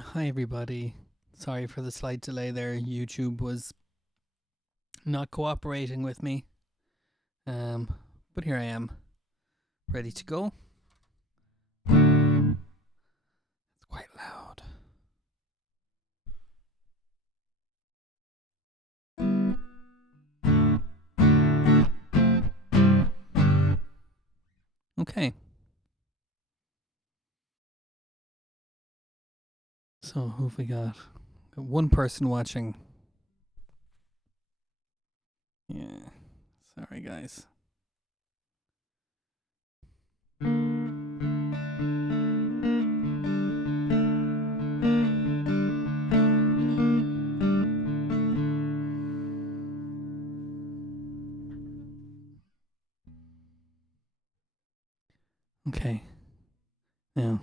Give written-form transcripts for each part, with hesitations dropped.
Hi, everybody. Sorry for the slight delay there. YouTube was not cooperating with me. Um, but here I am, ready to go. It's quite loud. Okay. So, who have we got? Got one person watching. Yeah. Sorry, guys. Okay. Now,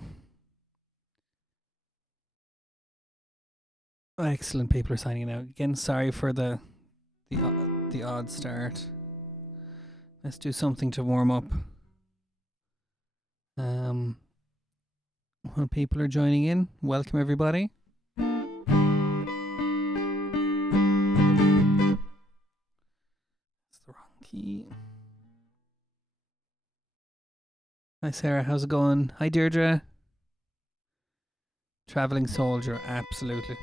excellent. People are signing out again. Sorry for the odd start. Let's do something to warm up. When people are joining in, welcome everybody. It's the wrong key. Hi Sarah, how's it going? Hi Deirdre. Traveling soldier, absolutely.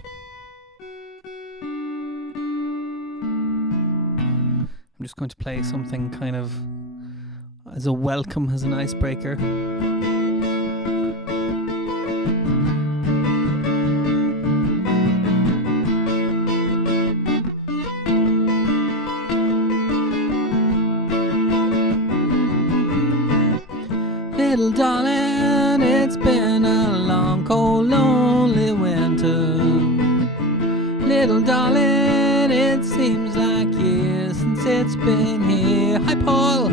I'm just going to play something kind of as a welcome, as an icebreaker. Little darling, it's been a long, cold, lonely winter. Little darling, it seems like years since it's been here. Hi Paul,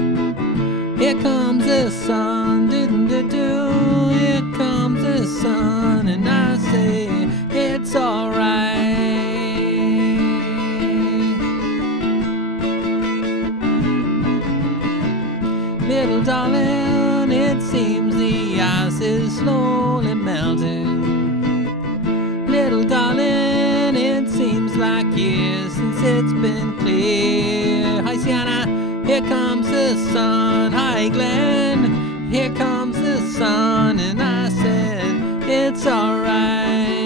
here comes the sun, do-do-do-do. Here comes the sun, and I say it's alright. Little darling, it seems the ice is slowly melting. Little darling, it seems like years since it's been clear. Hi Sienna, here comes the sun. Hi Glenn, here comes the sun. And I said, it's alright.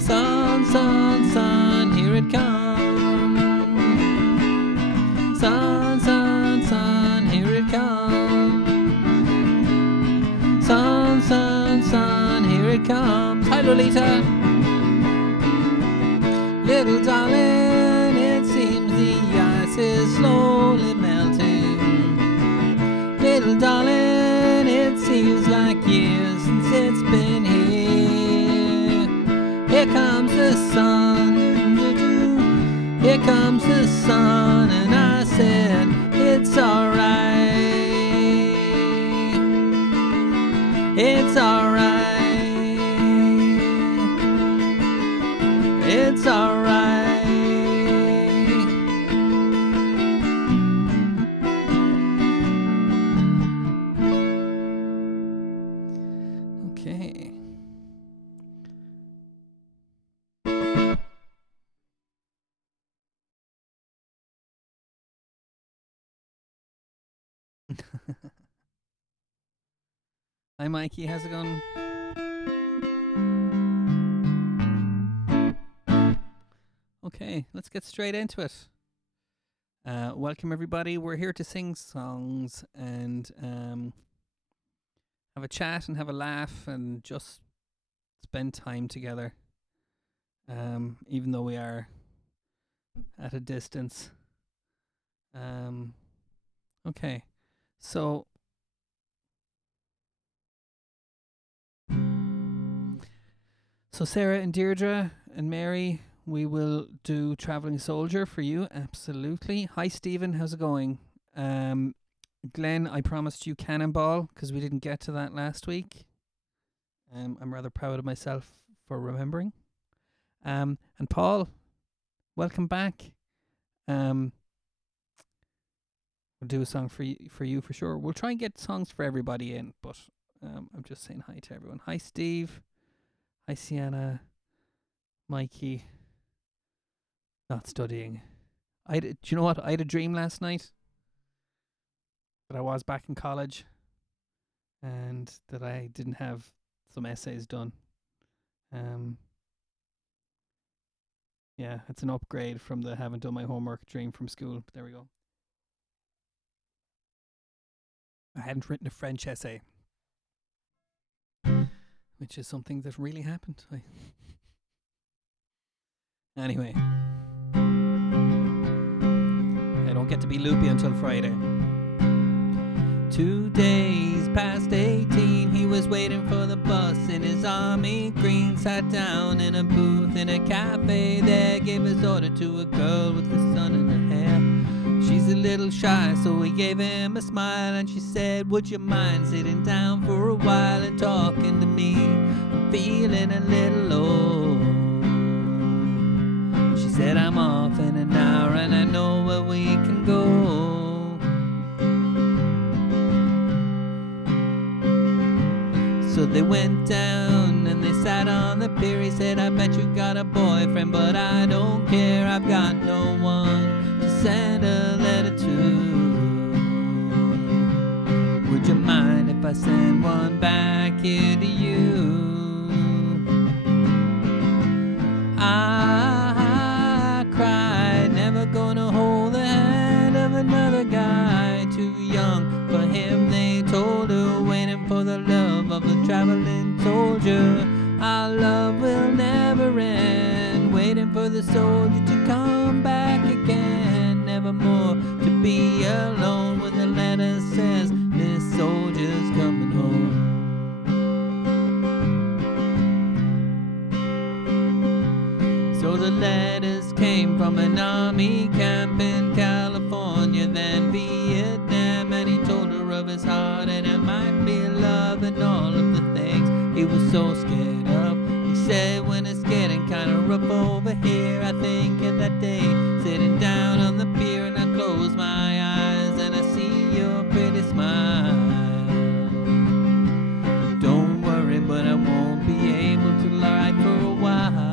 Sun, sun, sun, here it comes. Sun, sun, sun, here it comes. Sun, sun, sun, here it comes. Hi Lolita. Little darling, it seems the ice is slowly melting. Little darling, it seems like years since it's been here. Here comes the sun, here comes the sun, and I said, it's alright. It's alright. It's alright. Okay. Hi Mikey, how's it going? Okay, let's get straight into it. Welcome everybody. We're here to sing songs and have a chat and have a laugh and just spend time together. Even though we are at a distance. Okay, so Sarah and Deirdre and Mary, we will do Traveling Soldier for you, absolutely. Hi Stephen, how's it going? Glenn, I promised you Cannonball because we didn't get to that last week. I'm rather proud of myself for remembering. And Paul, welcome back. We'll do a song for you for sure. We'll try and get songs for everybody in, but I'm just saying hi to everyone. Hi, Steve. Hi, Sienna. Mikey. Not studying. Do you know what? I had a dream last night that I was back in college and that I didn't have some essays done. Yeah, it's an upgrade from the haven't done my homework dream from school. But there we go. I hadn't written a French essay, which is something that really happened. Anyway, I don't get to be loopy until Friday. 2 days past 18, he was waiting for the bus in his army green. Sat down in a booth in a cafe there, gave his order to a girl with the sun in her hair. She's a little shy, so he gave him a smile, and she said, would you mind sitting down for a while and talking to me? I'm feeling a little low. She said, I'm off in an hour and I know where we can go. So they went down and they sat on the pier. He said, I bet you got a boyfriend, but I don't care. I've got no one to send a letter to. Would you mind if I send one back here to you? I cried, never gonna hold the hand of another guy. Too young for him, they told her, waiting for the love of a traveling soldier. Our love will never end, waiting for the soldier to come back again. Nevermore to be alone when the letter says this soldier's coming home. So the letters came from an army camp in California, then Vietnam, and he told her of his heart, and it might be love and all of the things he was so scared of. He said, when it's getting kinda rough over here, I think of that day sitting down on the pier, and I close my eyes and I see your pretty smile. Don't worry, but I won't be able to lie for a while.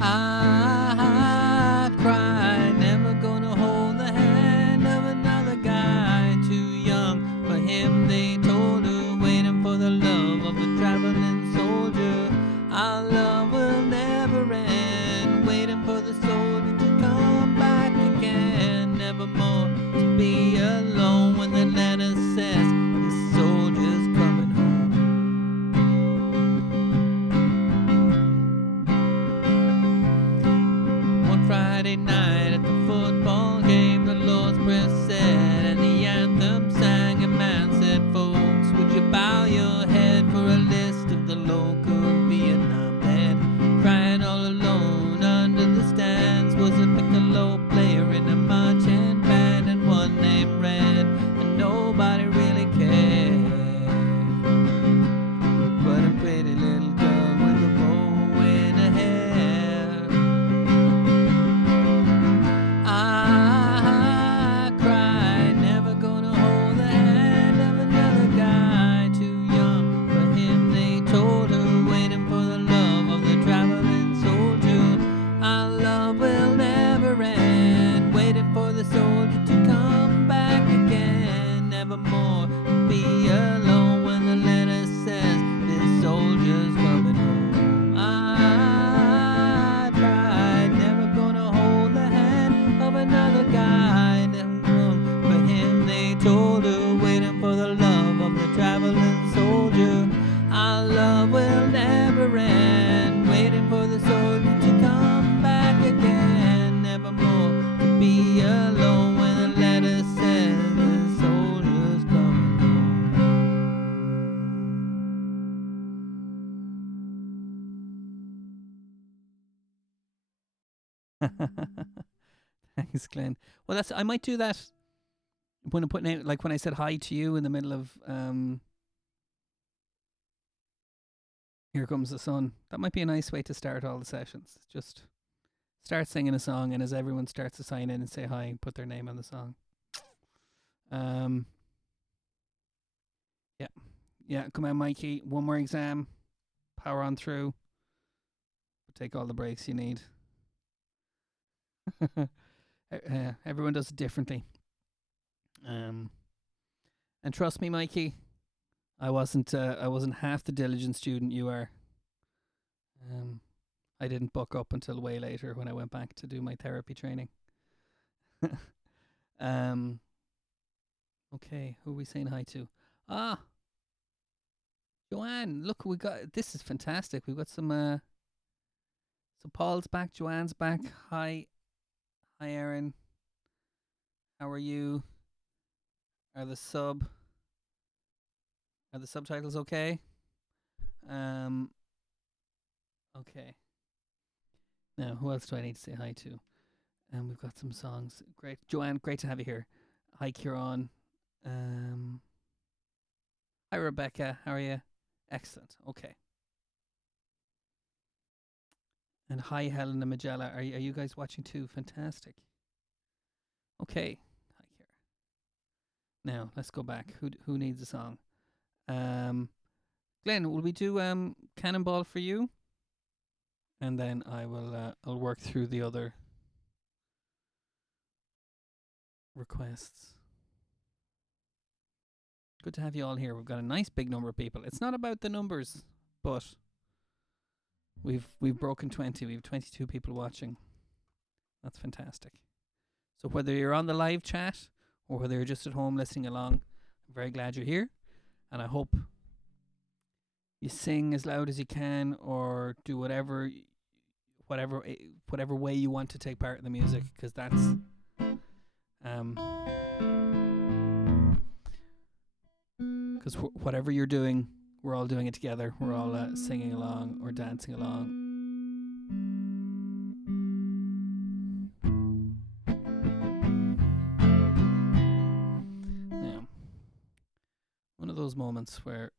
I cried, never gonna hold the hand of another guy. Too young for him, they told her, waiting for the love of a traveling soldier. Our love will never end, waiting for the soldier to come back again. Nevermore to be alone when the letter says this soldier's coming home. One Friday night at the football game, the Lord's Prayer said and the anthem sang. A man said, folks, would you bow your head for a list of the local Vietnam dead? Crying all alone under the stands was a piccolo player in a marching band, and one named Red, and nobody really cared. But a pretty little girl with a bow in her hair. I cried, never gonna hold the hand of another guy. Too young for him, they told her, waiting for the love of the traveling soldier. Our love will never end, waiting for the soldier to come back again. Nevermore to be alone when the letter says this soldier's coming home. I cried, never gonna hold the hand of another guy. Never for him, they told her, waiting for the love of the traveling soldier. Our love will never end, waiting for the soldier to come back again. Nevermore to be alone when the letter says the soldier's coming home. Thanks, Glenn. Well, I might do that when I'm putting out, like when I said hi to you in the middle of Here Comes the Sun. That might be a nice way to start all the sessions. Just start singing a song, and as everyone starts to sign in and say hi and put their name on the song. Yeah, come on, Mikey. One more exam. Power on through. Take all the breaks you need. Everyone does it differently. And trust me, Mikey, I wasn't half the diligent student you are. I didn't book up until way later when I went back to do my therapy training. Okay, who are we saying hi to? Joanne, look, we got, this is fantastic. We've got some, so Paul's back, Joanne's back. Hi, Aaron. How are you? Are the subtitles okay? Okay. Now, who else do I need to say hi to? And we've got some songs. Great, Joanne, great to have you here. Hi, Kieran. Hi, Rebecca. How are you? Excellent. Okay. And hi, Helen and Magella. Are you guys watching too? Fantastic. Okay. Hi, Kira. Now let's go back. Who needs a song? Glenn, will we do Cannonball for you? And then I'll work through the other requests. Good to have you all here. We've got a nice big number of people. It's not about the numbers, but we've broken 20. We have 22 people watching. That's fantastic. So whether you're on the live chat or whether you're just at home listening along, I'm very glad you're here, and I hope you sing as loud as you can or do whatever way you want to take part in the music, because that's because whatever you're doing, we're all doing it together. We're all singing along or dancing along. Now, one of those moments where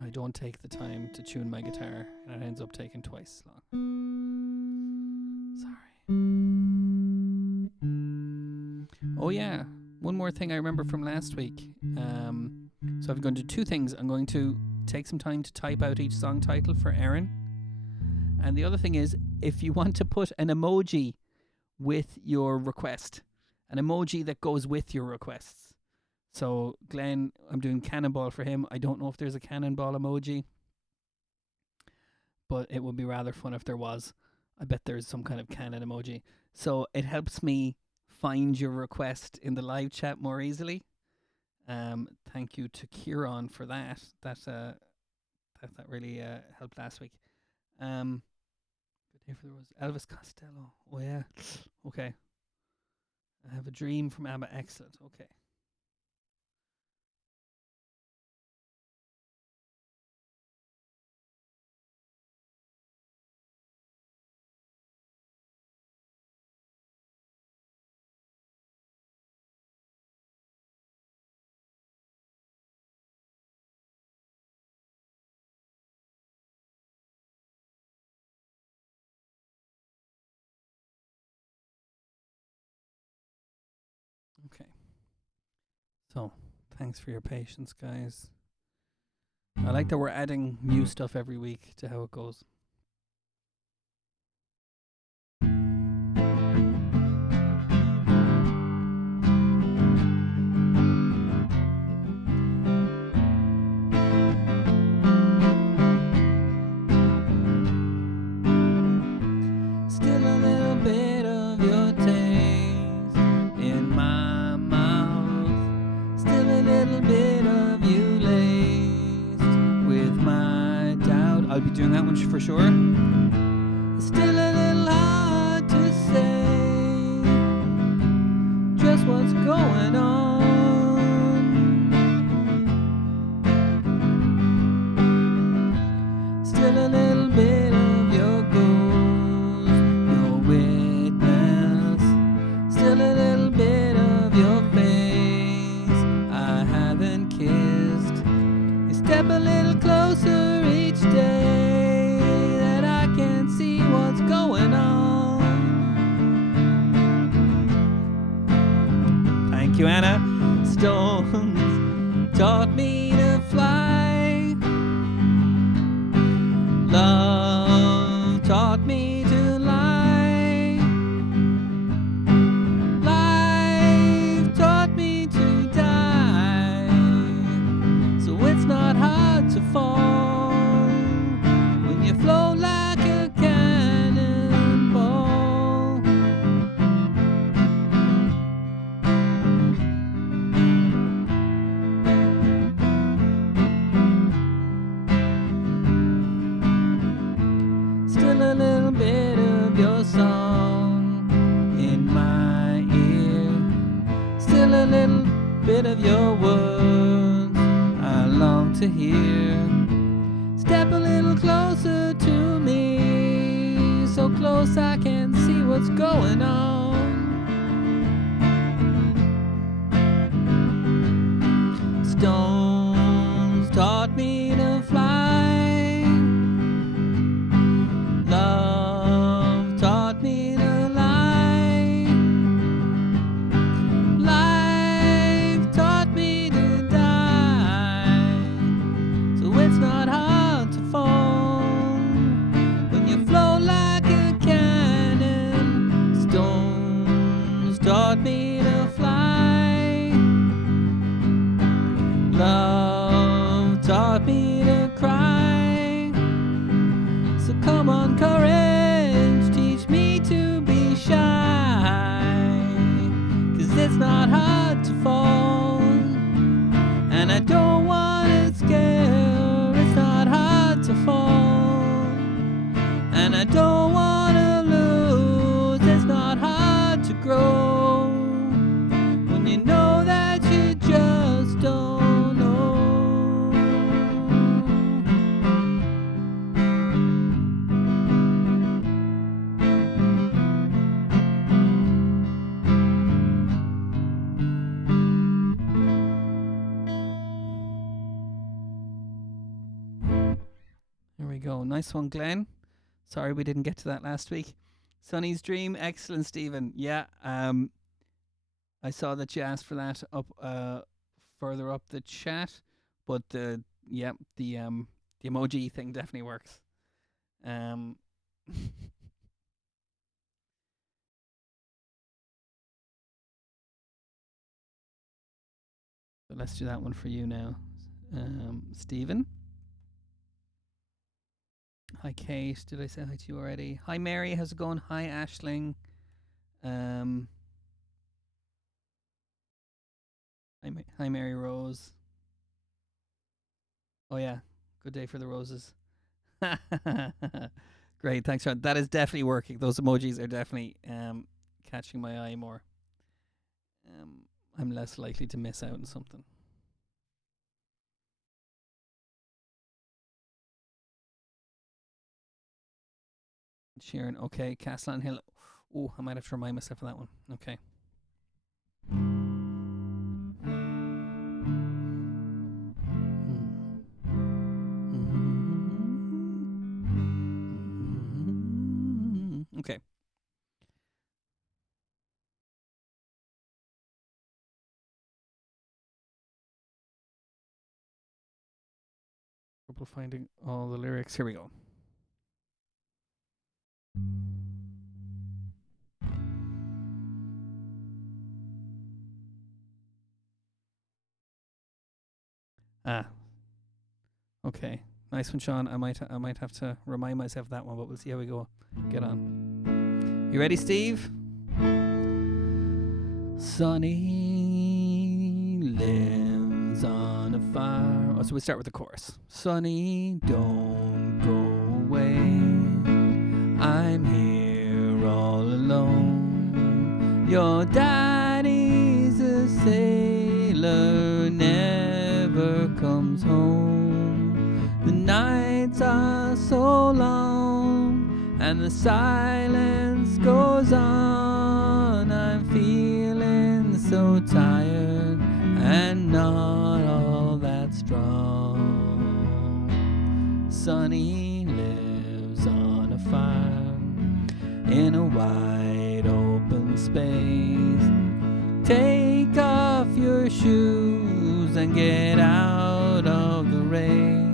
I don't take the time to tune my guitar and it ends up taking twice as long. Sorry. Oh yeah, one more thing I remember from last week. So I'm going to do two things. I'm going to take some time to type out each song title for Erin. And the other thing is, if you want to put an emoji with your request, an emoji that goes with your requests. So Glenn, I'm doing Cannonball for him. I don't know if there's a cannonball emoji, but it would be rather fun if there was. I bet there's some kind of cannon emoji. So it helps me find your request in the live chat more easily. Thank you to Kieran for that. That really helped last week. Good day for the Rose. Elvis Costello. Oh yeah. Okay. I have a dream from ABBA. Excellent. Okay. Okay. So, thanks for your patience, guys. I like that we're adding new stuff every week to how it goes. Still a little bit of your taste in my mouth. Still a little bit of you laced with my doubt. I'll be doing that one for sure. Still a little hard to say just what's going on. Still a little bit of your ghost, your witness. Still a little bit of your face I haven't kissed. You step a little closer each day that I can see Love taught me to lie. Life taught me to die. So it's not hard to fall when you float like a cannonball. Still a little bit of your song in my ear. Still a little bit of your words I long to hear. Step a little closer to me, so close I can see what's going on. Stones taught me to fly. Love taught me to lie. Life taught me to die. So it's not hard to fall when you float like a cannon. Stones taught me to fly. Love taught me to cry. So come on, courage, teach me to be shy. 'Cause it's not hard to fall, and I don't want to scare. It's not hard to fall, and I don't want to lose. It's not hard to grow when you know that you just don't know. Here we go. Nice one, Glenn. Sorry we didn't get to that last week. Sonny's Dream. Excellent, Stephen. Yeah, I saw that you asked for that up further up the chat, but the emoji thing definitely works. So let's do that one for you now, Stephen. Hi, Kate. Did I say hi to you already? Hi, Mary. How's it going? Hi, Ashling. Hi, Mary Rose. Oh yeah, good day for the roses. Great, thanks, Sean. That is definitely working. Those emojis are definitely catching my eye more. I'm less likely to miss out on something. Sharon, okay. Castle on Hill. Oh, I might have to remind myself of that one. Okay. Okay. Trouble finding all the lyrics. Here we go. Okay. Nice one, Sean. I might have to remind myself of that one, but we'll see how we go. Get on. You ready, Steve? Sonny lives on a fire. Oh, so we start with the chorus. Sonny, don't go away. I'm here all alone. Your daddy's a sailor, never comes home. The nights are so long and the silence goes on. I'm feeling so tired and not all that strong. Sonny lives on a farm in a wide open space. Take off your shoes and get out of the race.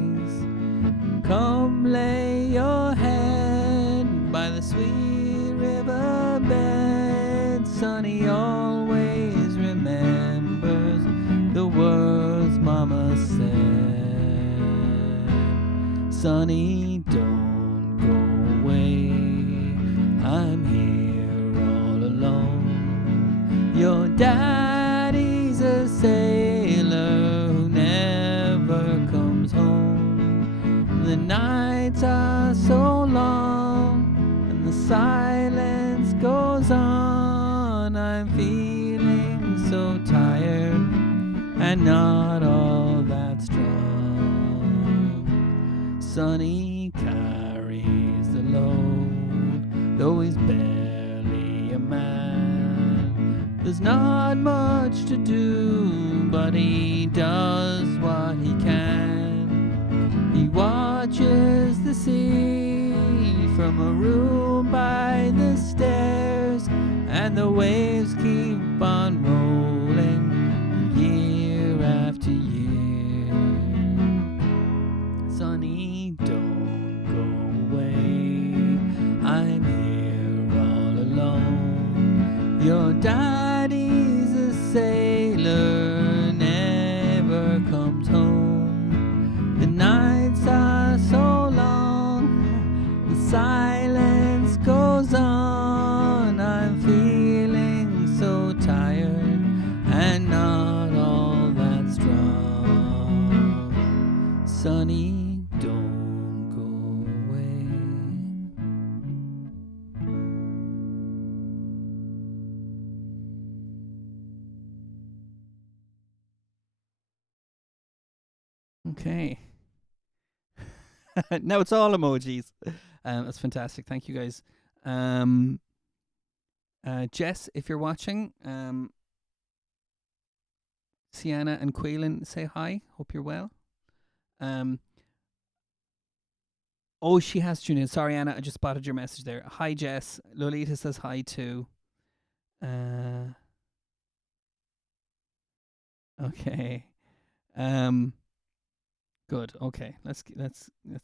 Come lay sweet riverbed. Sonny always remembers the words Mama said. Sonny, don't go away. I'm here all alone. Your daddy's a sailor who never comes home. The nights are so long and the silence goes on. I'm feeling so tired and not all that strong. Sonny carries the load, though he's barely a man. There's not much to do, but he does what he can. He watches the sea from a room by the stairs, and the waves keep on rolling year after year. Sonny, don't go away. I'm here all alone. Your daddy's a sailor, never comes home. The nights are so long, the silence goes on. I'm feeling so tired and not all that strong. Sonny, don't go away. Okay. Now it's all emojis. That's fantastic. Thank you guys. Jess, if you're watching, Sienna and Quaylen say hi. Hope you're well. Oh, she has tuned in. Sorry, Anna, I just spotted your message there. Hi, Jess. Lolita says hi too. Okay. Good. Okay. Let's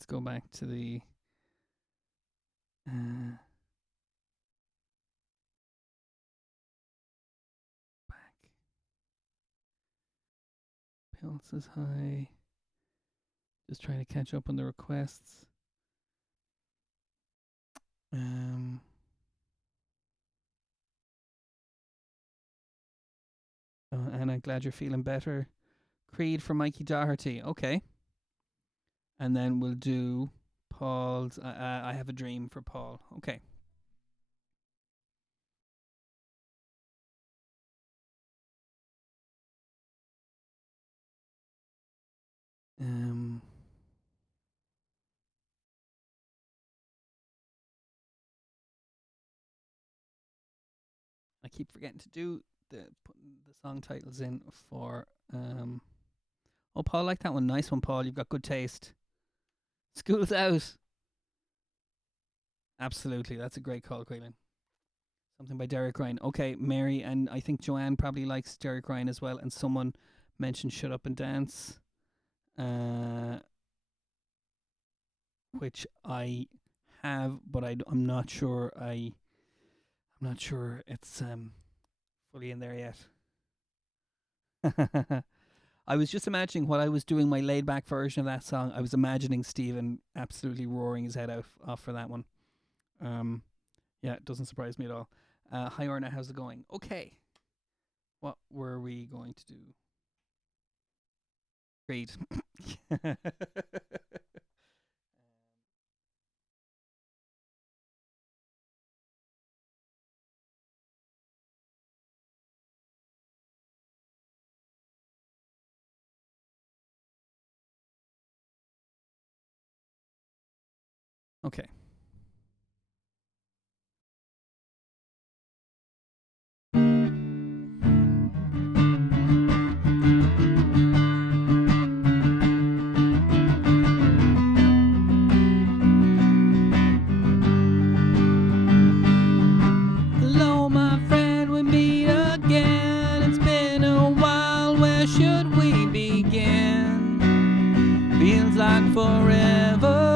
go back to the back. Pill says hi. Just trying to catch up on the requests. Anna, glad you're feeling better. Creed for Mikey Doherty. Okay. And then we'll do Paul's I Have a Dream for Paul. Okay. I keep forgetting to do putting the song titles in for oh, Paul, like that one. Nice one, Paul. You've got good taste. School's out. Absolutely. That's a great call, Quaylen. Something by Derek Ryan. Okay, Mary, and I think Joanne probably likes Derek Ryan as well. And someone mentioned Shut Up and Dance, which I have, but I'm not sure. I'm not sure it's fully in there yet. I was just imagining while I was doing my laid back version of that song, I was imagining Stephen absolutely roaring his head off for that one. Yeah, it doesn't surprise me at all. Hi Orna, how's it going? Okay. What were we going to do? Great. Okay. Hello, my friend, we meet again. It's been a while, where should we begin? Feels like forever.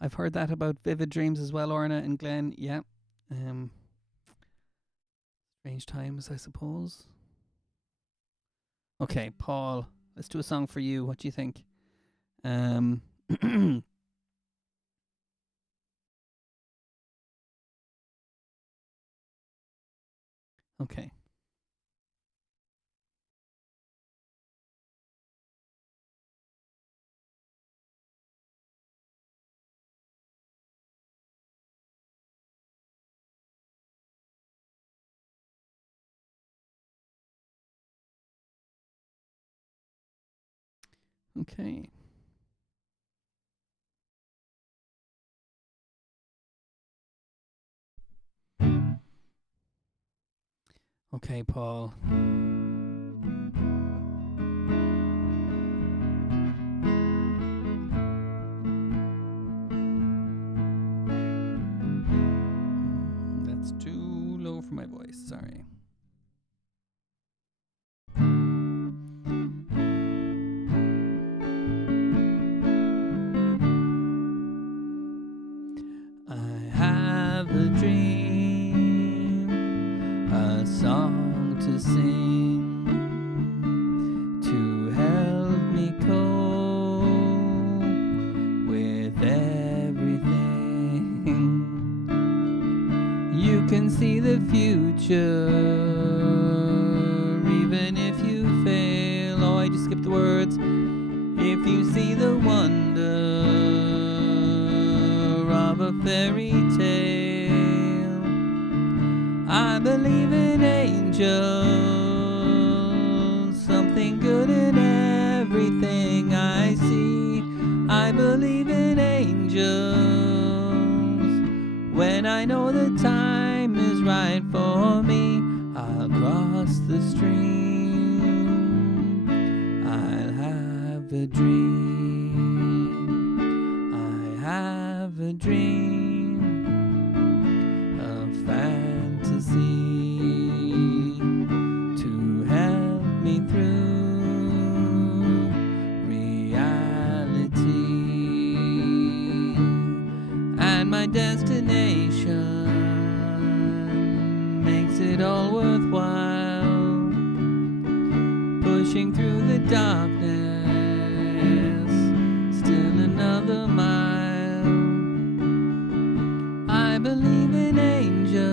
I've heard that about vivid dreams as well, Orna and Glenn. Yeah. Um, Strange times, I suppose. Okay, Paul, let's do a song for you. What do you think? Um, okay. Okay. Okay, Paul. That's too low for my voice. Sorry. I have a dream, a song to sing, to help me cope with everything. You can see the future, even if you fail. Oh, I just skipped the words. If you see the wonder of a fairy tale, I believe in angels, something good in everything I see. I believe in angels. When I know the time is right for me, I'll cross the stream. I'll have a dream. I have a dream, a fantasy to help me through reality. And my destination makes it all worthwhile, pushing through the darkness, still another mile. I believe in angels,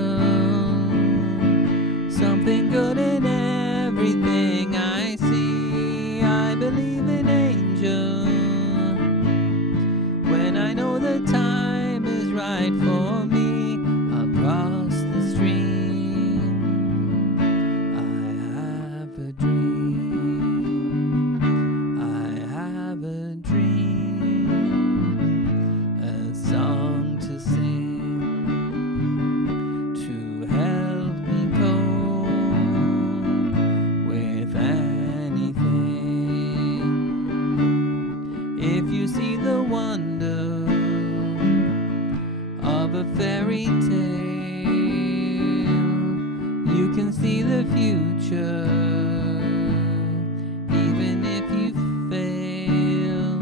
something good in everything I see. I believe in angels. When I know the time is right for me, I'll cross the stream. I have a dream. I have a dream, a song to sing, to help me cope with anything. If you see the wonder of a fairy tale, you can see the future, even if you fail.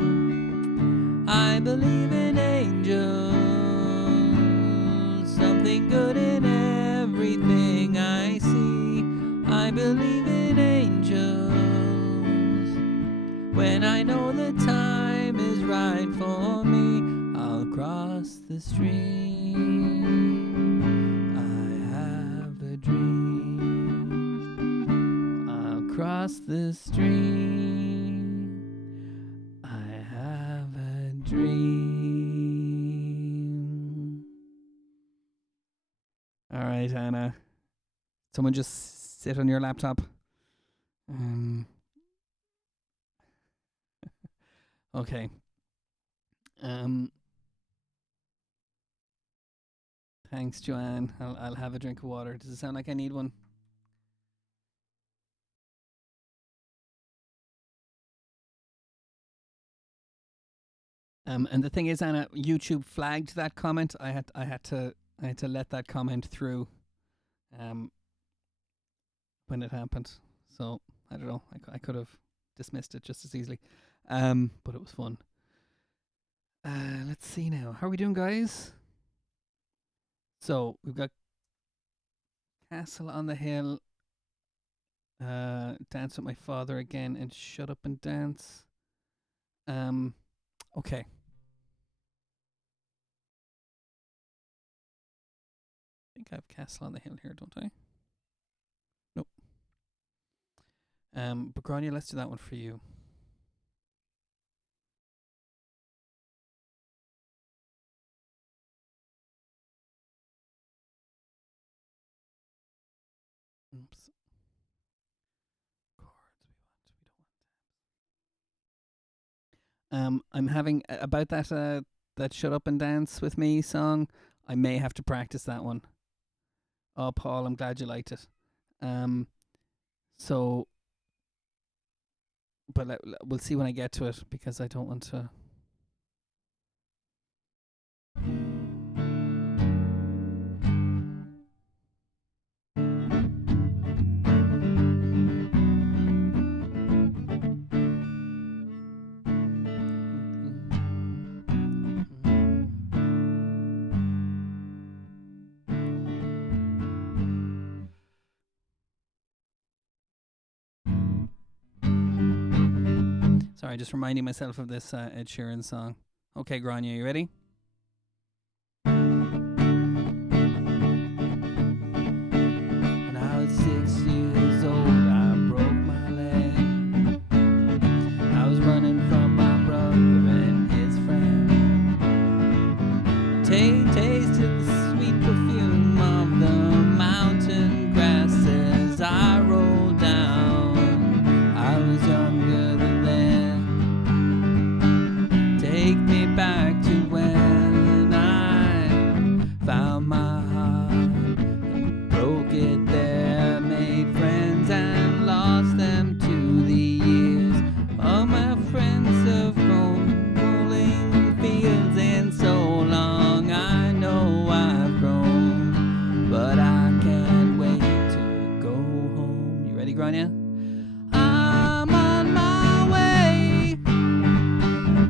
I believe in angels, something good in everything I see. I believe in angels. When I know the time is right for me, I'll cross the stream. I have a dream. I'll cross the stream. I have a dream. All right, Anna. Someone just sit on your laptop. Okay. Thanks, Joanne. I'll have a drink of water. Does it sound like I need one? And the thing is, Anna, YouTube flagged that comment. I had to let that comment through, when it happened. So I don't know. I could have dismissed it just as easily, but it was fun. Let's see now. How are we doing, guys? So we've got Castle on the Hill, Dance with My Father again, and Shut Up and Dance. Okay. I think I have Castle on the Hill here, don't I? Nope. But Grania, let's do that one for you. Oops. Chords we want. I'm having about that Shut Up and Dance with Me song. I may have to practice that one. Oh, Paul, I'm glad you liked it. So, but we'll see when I get to it because I don't want to. Sorry, just reminding myself of this Ed Sheeran song. Okay, Grania, you ready? When I was 6 years old, I broke my leg. I was running from my brother and his friend. Tasted the sweet perfume of the mountain grass as I rolled down. I was younger than then. Take me back to when I found my heart and broke it there, made friends and lost them to the years. All my friends have gone rolling fields in so long. I know I've grown, but I can't wait to go home. You ready, Grania? I'm on my way,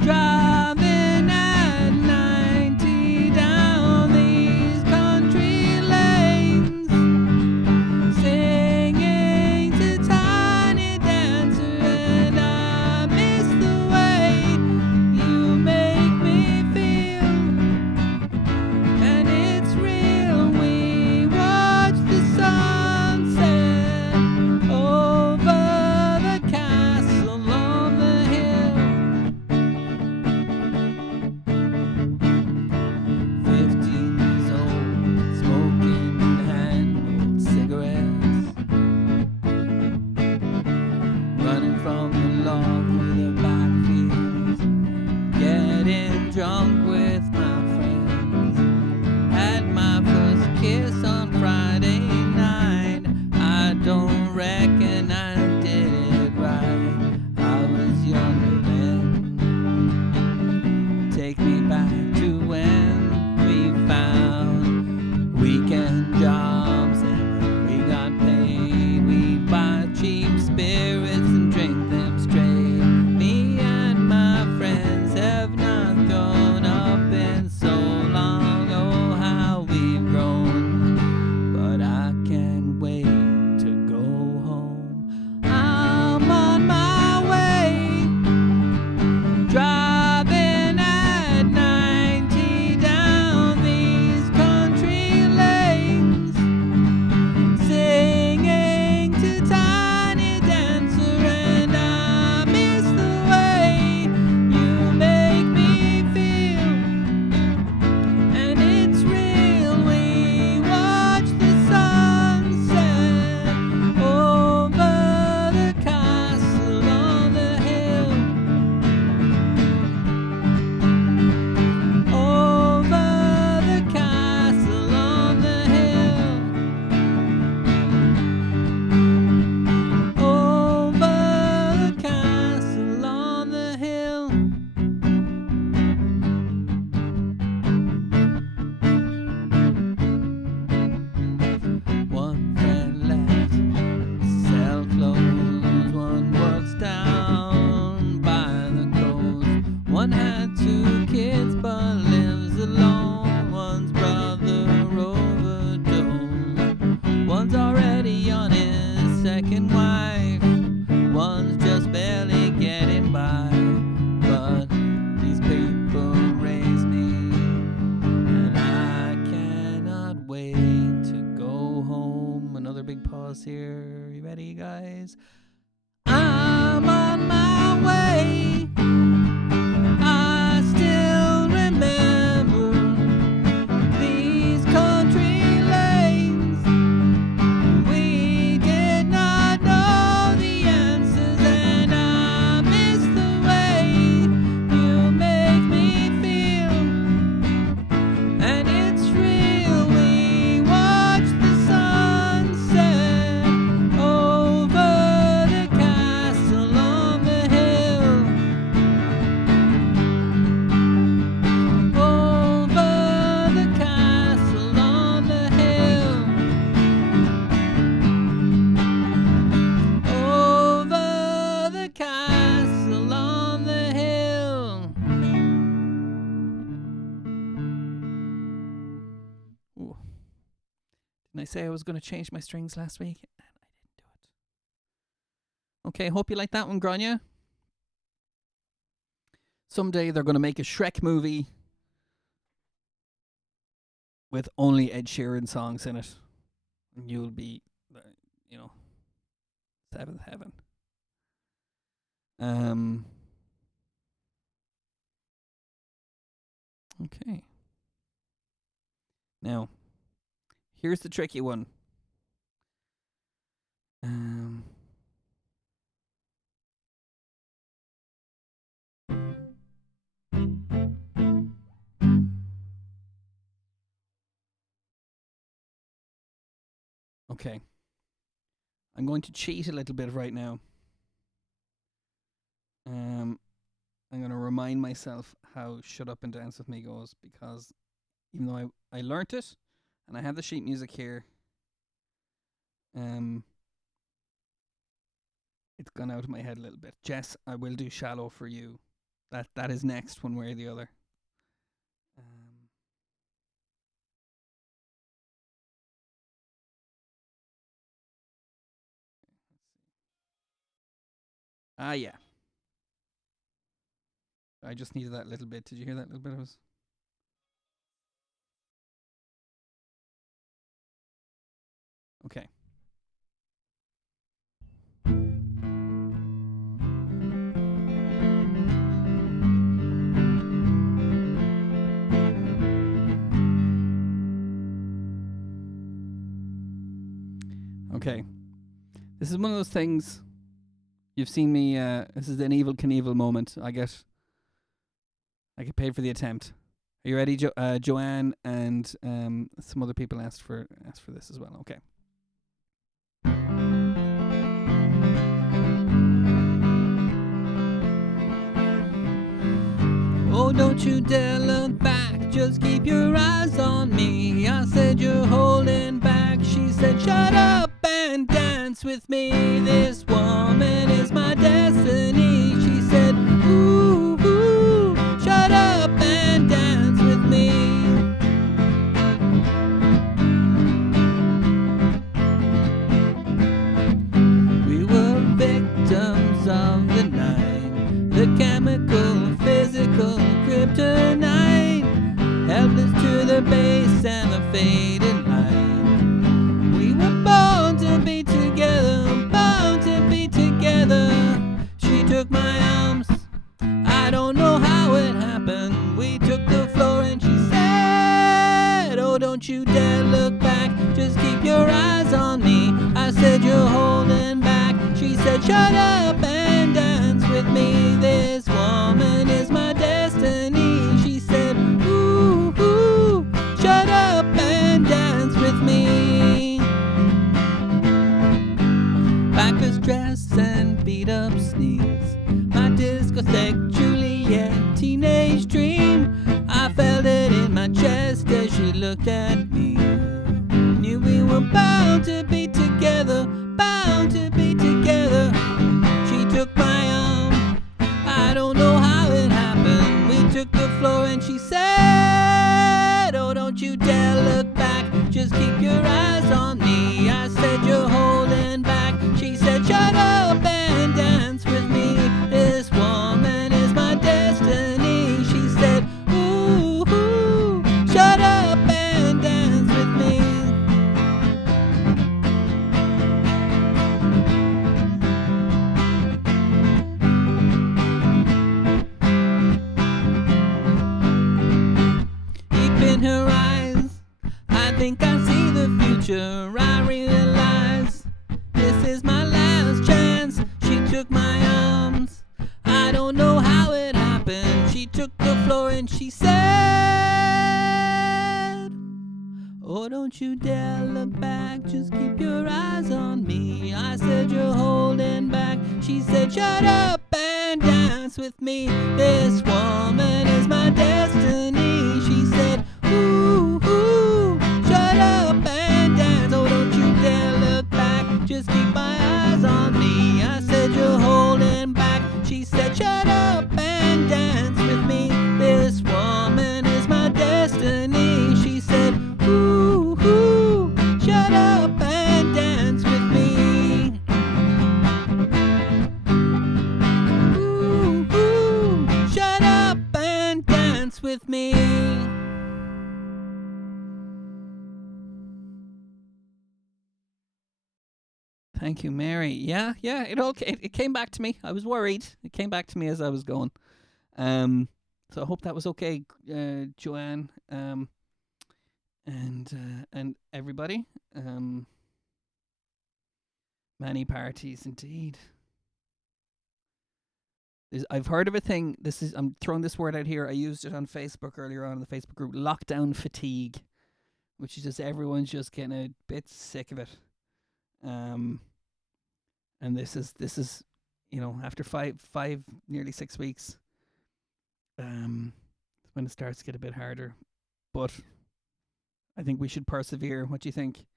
driving at 90 down these country lanes, singing to Tiny Dancer, and I miss the way you make me feel. And it's real, we watch the sunset. Oh, second wife. One's just barely getting by. But these people raise me, and I cannot wait to go home. Another big pause here. You ready, guys? I'm on my way. I still remember these country lanes. We did not know the answers, and I miss the way you make me feel. And it's real. We watch the sunset over the castle on the hill. Over the castle on the hill. Over the castle on the hill. Ooh. Didn't I say I was going to change my strings last week? And I didn't do it. Okay, hope you like that one, Grania. Someday they're going to make a Shrek movie with only Ed Sheeran songs in it. And you'll be, seventh heaven. Okay. Now, here's the tricky one. Okay. I'm going to cheat a little bit right now. I'm going to remind myself how Shut Up and Dance With Me goes, because even though I learnt it and I have the sheet music here, it's gone out of my head a little bit. Jess, I will do Shallow for you. That is next, one way or the other. Yeah. I just needed that little bit. Did you hear that little bit? It was... Okay. Okay. This is one of those things. You've seen me. This is an Evel Knievel moment. I get paid for the attempt. Are you ready, Joanne? And some other people asked for this as well. Okay. Oh, don't you dare look back. Just keep your eyes on me. I said you're holding back. She said, shut up and dance with me. This woman is my destiny. She said, ooh, ooh, shut up and dance with me. We were victims of the night, the chemical, physical kryptonite, helpless to the base and the faded light. We were born to be together, bound to be together. She took my arms, I don't know how it happened. We took the floor and she said, oh, don't you dare look back, just keep your eyes on me. I said, you're holding back. She said, shut up and dance with me. This woman is my destiny. She said, ooh, ooh, shut up and dance with me. Backless dress and beat up sneaks, my discotheque Juliet teenage dream. I felt it in my chest as she looked at me. Knew we were bound to be together, bound to be together. She took my arm, I don't know how it happened. We took the floor and she said, oh, don't you dare look back, just keep your eyes on me. I said, you're holding back. She She said, shut up and dance with me. This woman is my destiny. She said, ooh, ooh, shut up and dance. Oh, don't you dare look back. Just keep my eyes on me. I said, you're holding back. She said, shut up and dance with me. This woman is my destiny. She said, ooh, ooh, shut up and dance with me. Ooh, ooh, shut up and dance with me. Thank you, Mary. Yeah, it came back to me. I was worried. It came back to me as I was going. So I hope that was okay, Joanne, and everybody. Many parties indeed. I've heard of a thing. I'm throwing this word out here. I used it on Facebook earlier on in the Facebook group. Lockdown fatigue, which is just everyone's just getting a bit sick of it. And this is after five nearly 6 weeks. When it starts to get a bit harder, but I think we should persevere. What do you think?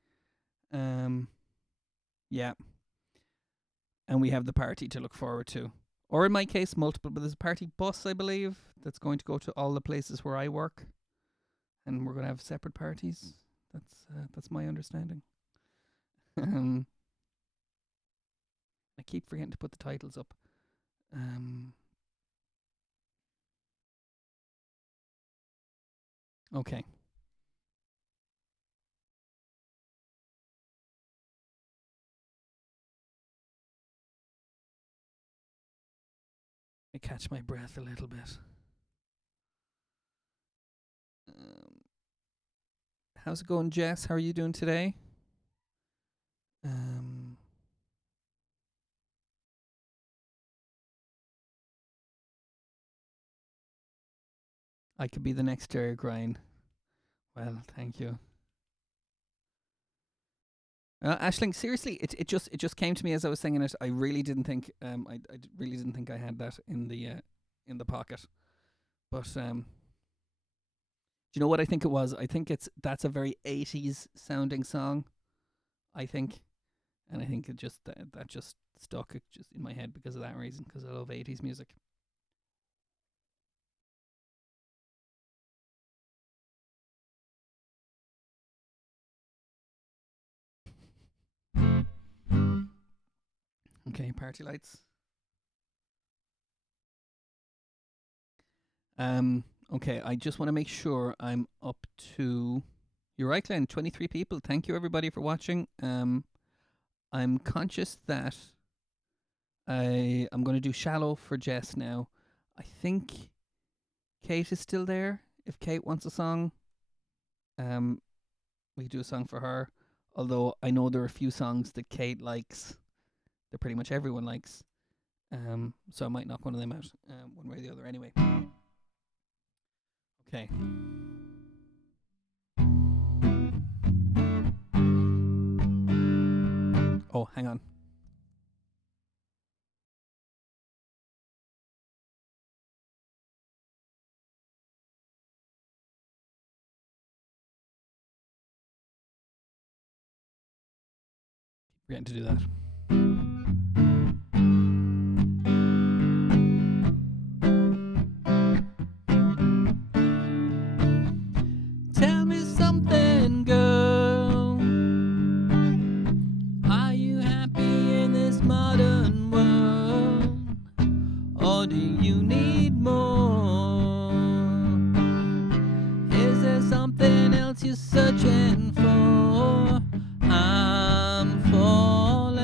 Yeah. And we have the party to look forward to. Or in my case, multiple, but there's a party bus, I believe, that's going to go to all the places where I work. And we're going to have separate parties. That's my understanding. I keep forgetting to put the titles up. Okay. I catch my breath a little bit. How's it going, Jess? How are you doing today? I could be the next Derek Ryan. Well, thank you. Aisling, seriously, it just came to me as I was singing it. I really didn't think I really didn't think I had that in the pocket. But do you know what I think it was? I think that's a very 80s sounding song. I think, and I think it just that just stuck just in my head because of that reason, because I love 80s music. Okay, party lights. Okay, I just want to make sure I'm up to. You're right, Glenn. 23 people. Thank you, everybody, for watching. I'm conscious that I'm going to do Shallow for Jess now. I think Kate is still there. If Kate wants a song, we do a song for her. Although I know there are a few songs that Kate likes, that pretty much everyone likes. So I might knock one of them out, one way or the other. Anyway. Okay. Oh, hang on. Keep forgetting to do that. Tell me something, girl. Are you happy in this modern world? Or do you need more? Is there something else you're searching for? I'm falling.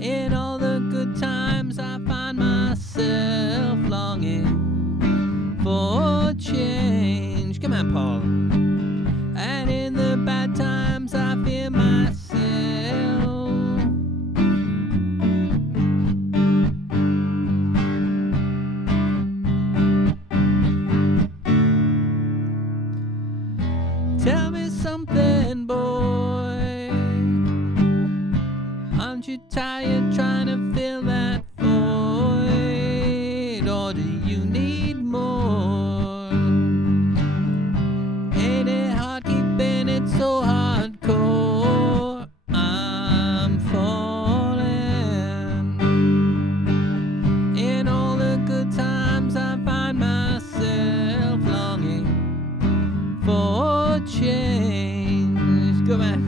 In all the good times I find myself longing for change. Come on, Paul. And in the bad times I fear myself. you tired trying to fill that void? Or do you need more? Ain't it hard keeping it so hardcore? I'm falling. In all the good times I find myself longing for change. Go back.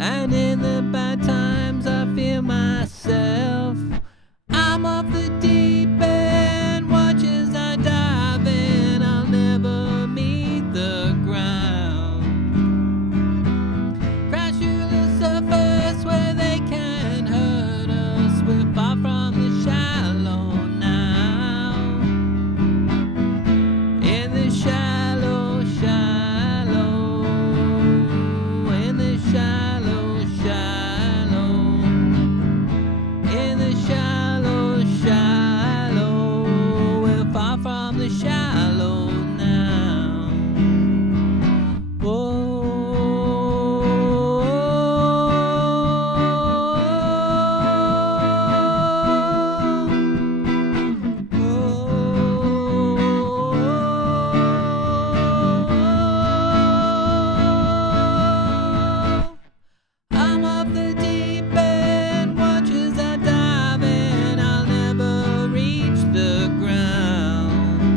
And in the bad times I feel myself. I'm off the deep end, watch as I dive in. I'll never meet the ground. Crash through the surface where they can't hurt us. We're far from the shallow now. In the shallow, shallow. In the shallow, shallow. In the shallow, shallow. We're far from the shallow now. Whoa. I'm off the deep end, watch as I dive in. I'll never reach the ground.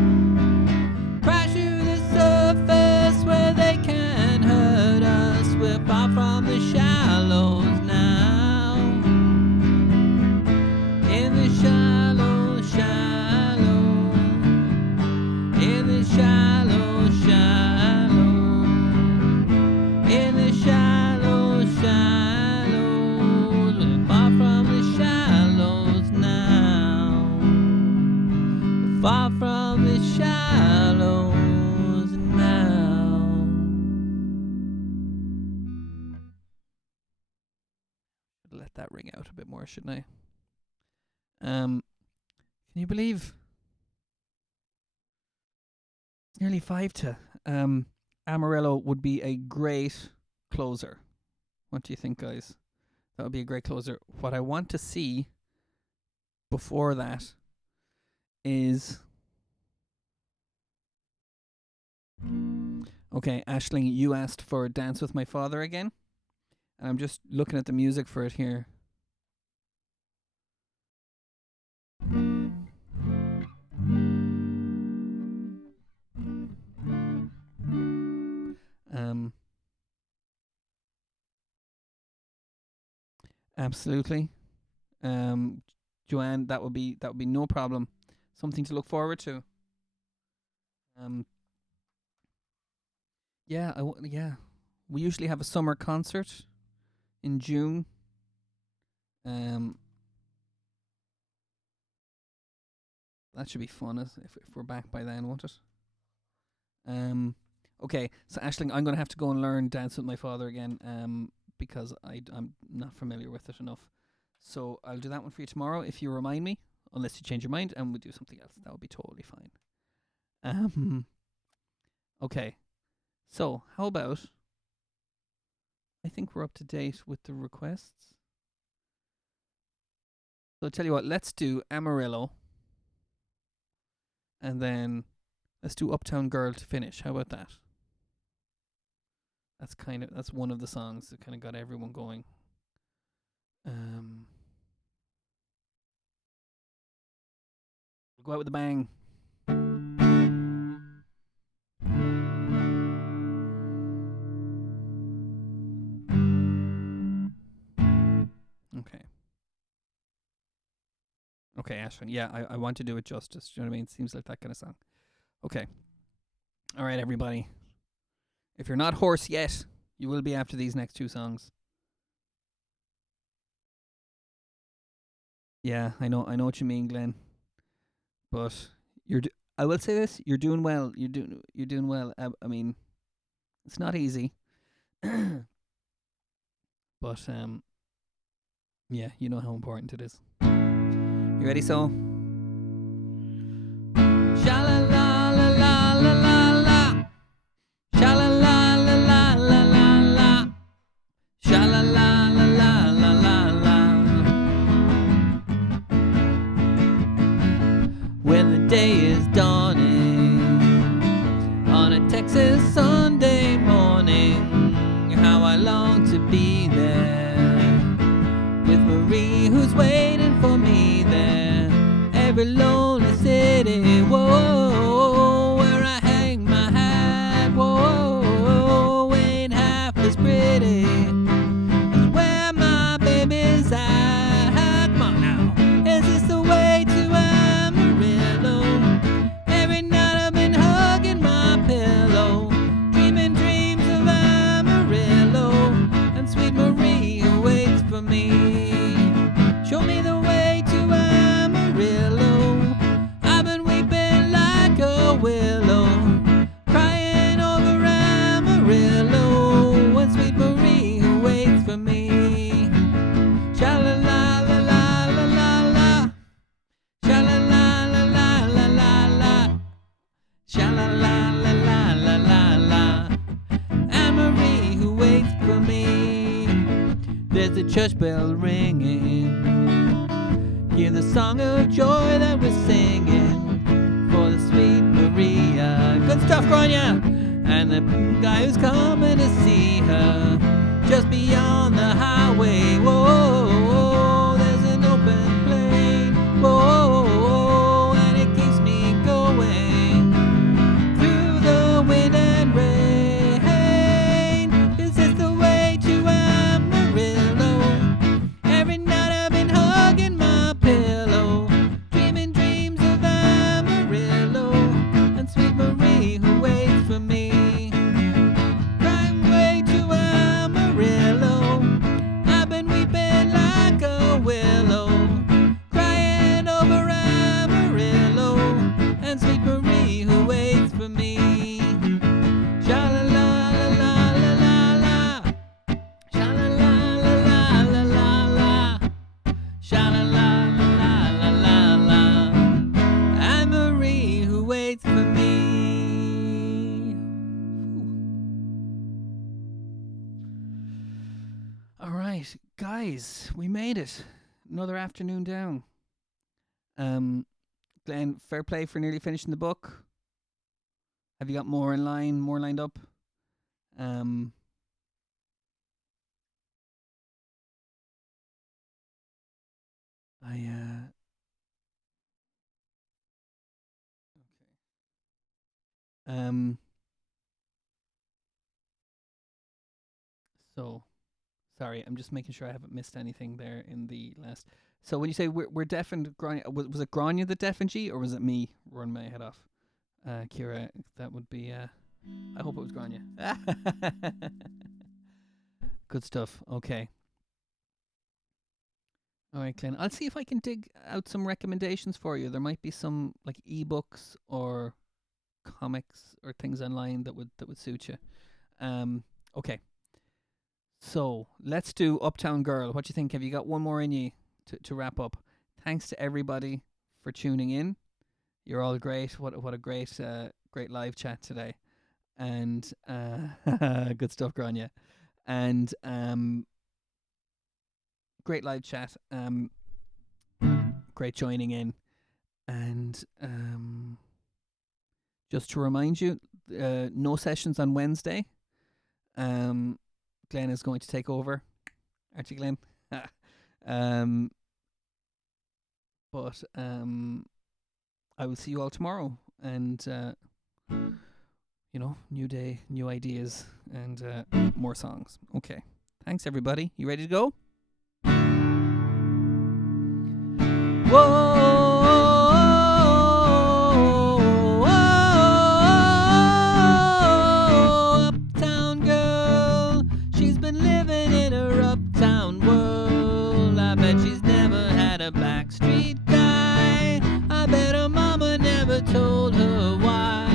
Crash through the surface where they can't hurt us. We're far from the shallows now. In the shallow, shallow. In the shallow, shallow. In the shallow, shallows. We're far from the shallows now. We're far from the shallows now. Let that ring out a bit more, shouldn't I? Can you believe it's nearly 5 to Amarillo would be a great closer. What do you think, guys? That would be a great closer. What I want to see before that is... Okay, Aisling, you asked for Dance With My Father again. And I'm just looking at the music for it here. Absolutely. Joanne, that would be no problem. Something to look forward to. Yeah, we usually have a summer concert in June. That should be fun if we're back by then, won't it? Okay, so Aisling, I'm going to have to go and learn Dance With My Father again because I'm not familiar with it enough. So I'll do that one for you tomorrow if you remind me, unless you change your mind and we'll do something else. That would be totally fine. Okay, so how about, I think we're up to date with the requests. So I'll tell you what, let's do Amarillo. And then let's do Uptown Girl to finish. How about that? That's one of the songs that kind of got everyone going. We'll go out with a bang. Okay, Ashwin. Yeah, I want to do it justice. Do you know what I mean? Seems like that kind of song. Okay. All right, everybody. If you're not hoarse yet, you will be after these next two songs. Yeah, I know what you mean, Glenn. But I will say this: you're doing well. You're doing well. I mean, it's not easy. But yeah, you know how important it is. You ready, so? Sha-la-la-la-la-la-la-la. Sha-la-la-la-la-la-la-la. Sha-la-la-la-la-la-la-la. there, with Marie who's waiting for me there. Every lonely city, whoa, where I hang my hat, whoa, ain't half as pretty as where my baby's at. Come on now, is this the way to Amarillo? Every night I've been hugging my pillow, dreaming dreams of Amarillo, and sweet Marie who waits for me. Show me the way to Amarillo. I've been weeping like a willow, crying over Amarillo, and sweet Marie who waits for me. Sha la la la la la la la. Sha la la la la la la la. Sha la la la la la la la. And Marie who waits for me. There's a church bell ringing. Hear the song of joy that we're singing for the sweet Maria. Good stuff, Grania. And the guy who's coming to see her just beyond the highway. Whoa, there's an open plain. Whoa, and it keeps me going through the wind and rain. Is this the way to Amarillo? Every night I've been hugging my pillow, dreaming dreams of Amarillo, and sweet Marie who waits for me. Crying way to Amarillo. I've been weeping like a willow, crying over Amarillo, and sweet Marie who waits for me. Sha la la la la la la la. Sha la la la la la la la. Sha la la la la la la la. And Marie who waits for me. All right, guys, we made it. Another afternoon down. Glenn, fair play for nearly finishing the book. Have you got more lined up? So sorry, I'm just making sure I haven't missed anything there in the last. So when you say we're deafened, Grania, was it Grania that deafened you, or was it me running my head off? Kira, that would be. I hope it was Grania. Good stuff. Okay. All right, Glenn. I'll see if I can dig out some recommendations for you. There might be some like ebooks or comics or things online that would suit you. Okay. So let's do Uptown Girl. What do you think? Have you got one more in you to wrap up? Thanks to everybody for tuning in. You're all great. What a great live chat today, and good stuff, Grania, and great live chat. Great joining in, and just to remind you, no sessions on Wednesday. Glenn is going to take over. Aren't you, Glenn? But I will see you all tomorrow, and new day, new ideas, and more songs. Okay, thanks everybody. You ready to go? Uptown girl, she's been living in her uptown world. I bet she's never had a backstreet guy. I bet her mama never told her why.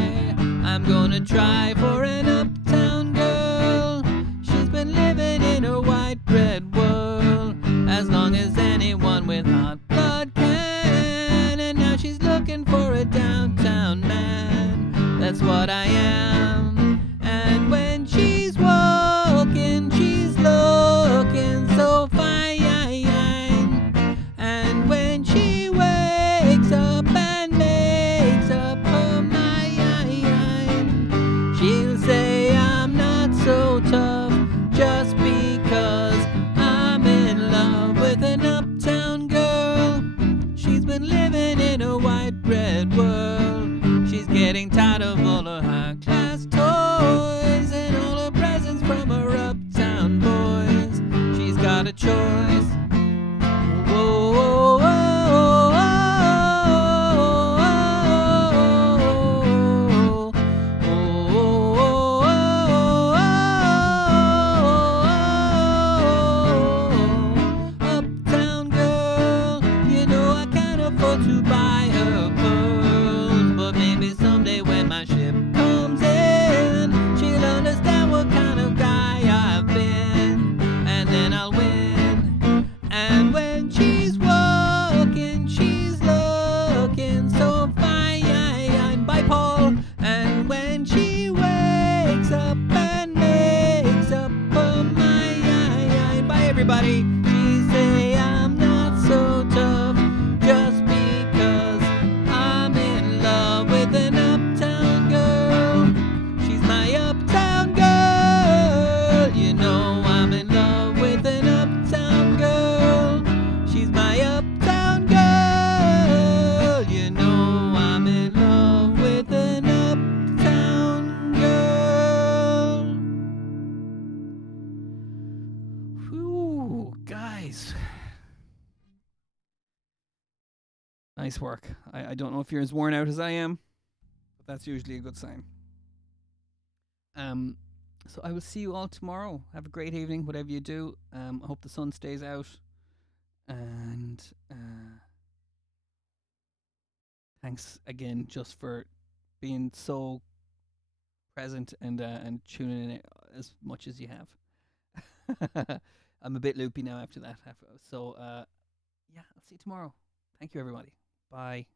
I'm gonna try for an uptown girl. She's been living in her white bread world as long as anyone with hot blood can. And now she's looking for a downtown man. That's what I am. And when she's walking, she's looking so fine. And when she wakes up and makes up her mind, she'll got a choice. Whoa, whoa, whoa, Uptown girl, you know I can't afford to buy her pearls, but maybe someday when my ship comes in, she'll understand what kind of guy I've been, and then I'll win. And when she's walking, she's looking so fine by Paul. And when she wakes up and makes up her mind by everybody, she say I'm not so tough just because I'm in love with an uptown girl. She's my uptown girl. You know I'm in love with an uptown girl. She's my uptown girl. You know I'm in love with an uptown girl. Whew, guys. Nice work. I don't know if you're as worn out as I am, but that's usually a good sign. So I will see you all tomorrow. Have a great evening, whatever you do. I hope the sun stays out. And thanks again just for being so present and tuning in as much as you have. I'm a bit loopy now after that. So yeah, I'll see you tomorrow. Thank you, everybody. Bye.